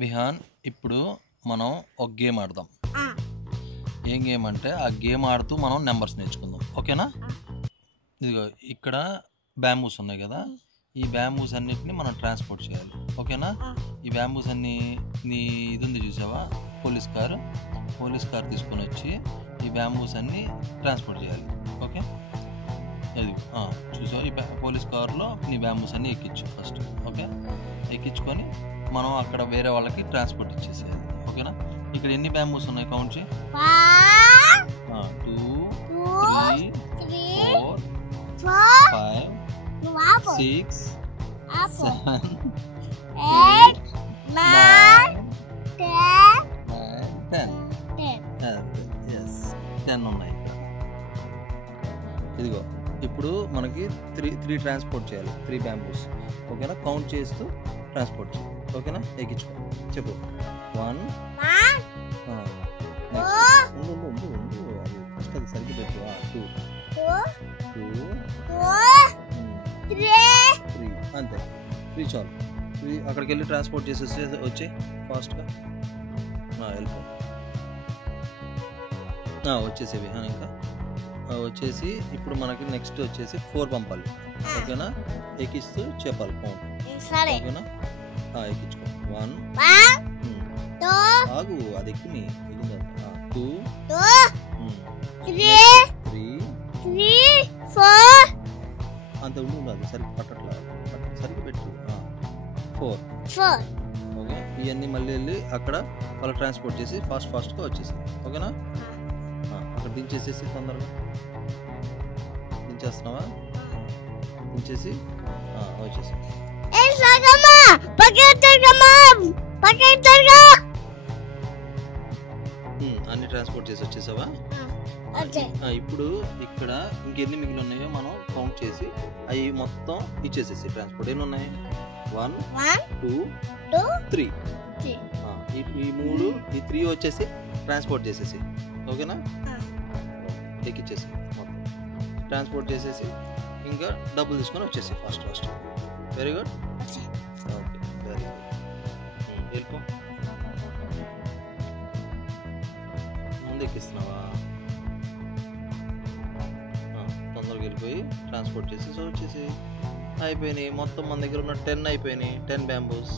విహాన్, ఇప్పుడు మనం ఒక గేమ్ ఆడదాం. ఏం గేమ్ అంటే ఆ గేమ్ ఆడుతూ మనం నెంబర్స్ నేర్చుకుందాం, ఓకేనా? ఇదిగో ఇక్కడ బ్యాంబూస్ ఉన్నాయి కదా, ఈ బ్యాంబూస్ అన్నిటిని మనం ట్రాన్స్పోర్ట్ చేయాలి, ఓకేనా? ఈ బ్యాంబూస్ అన్ని నీ ఇది ఉంది చూసావా, పోలీస్ కార్ తీసుకొని వచ్చి ఈ బ్యాంబూస్ అన్ని ట్రాన్స్పోర్ట్ చేయాలి, ఓకే? ఇది చూసావు, ఈ పోలీస్ కార్లో నీ బ్యాంబూస్ అన్ని ఎక్కించు ఫస్ట్, ఓకే? ఎక్కించుకొని మనం అక్కడ వేరే వాళ్ళకి ట్రాన్స్పోర్ట్ ఇచ్చేసేయాలి, ఓకేనా? ఇక్కడ ఎన్ని బ్యాంబూస్ ఉన్నాయి కౌంట్ చేయి. 2 3 4 5 6 7 8 9 10 ఉన్నాయి. ఇదిగో ఇప్పుడు మనకి త్రీ ట్రాన్స్పోర్ట్ చేయాలి, 3 బ్యాంబూస్, ఓకేనా? కౌంట్ చేస్తూ ట్రాన్స్పోర్ట్ చేయాలి, ఓకేనా? ఎక్కించుకో, చెప్పు. 1 ఫస్ట్ అది సరిగ్గా పెట్టు. 2 3 అంతే, 3 చాలు. 3 అక్కడికి వెళ్ళి ట్రాన్స్పోర్ట్ చేసేసి వచ్చి ఫాస్ట్గా వెళ్ళిపో. వచ్చేసేవి ఇంకా వచ్చేసి ఇప్పుడు మనకి నెక్స్ట్ వచ్చేసి 4 పంపాలి, ఓకేనా? ఎక్కిస్తూ చెప్పాలి కౌంట్, ఓకేనా? ఎక్కించుకో. 1 ఆగు, అది ఎక్కి 2 3 4 అంత ఉండు, అది సరిగ్గా పట్టట్లా, సరిగ్గా పెట్టు. 4 ఓకే. ఇవన్నీ మళ్ళీ వెళ్ళి అక్కడ వాళ్ళు ట్రాన్స్పోర్ట్ చేసి ఫాస్ట్గా వచ్చేసి, ఓకేనా? అక్కడ దించేసేసి తొందరగా దించేస్తున్నావా? దించేసి వచ్చేసి అన్ని ట్రాన్స్పోర్ట్ చేసి వచ్చేసావా? ఇప్పుడు ఇక్కడ ఇంకెన్ని మిగిలి ఉన్నాయో మనం కౌంట్ చేసి అవి మొత్తం ఇచ్చేసేసి ట్రాన్స్పోర్ట్. ఎన్ని ఉన్నాయి? 1 2 3. ఈ 3 ఈ 3 వచ్చేసి ట్రాన్స్పోర్ట్ చేసేసి, ఓకేనా? ఎక్కిచ్చేసి మొత్తం ట్రాన్స్పోర్ట్ చేసేసి ఇంకా డబ్బులు తీసుకొని వచ్చేసి fast. Very good, okay, very good. వెళ్ళిపో, ముందు ఎక్కిస్తున్నావా? తొందరగా వెళ్ళిపోయి ట్రాన్స్పోర్ట్ చేసేసి వచ్చేసి అయిపోయినాయి. మొత్తం మన దగ్గర ఉన్న 10 అయిపోయినాయి, 10 బ్యాంబూస్.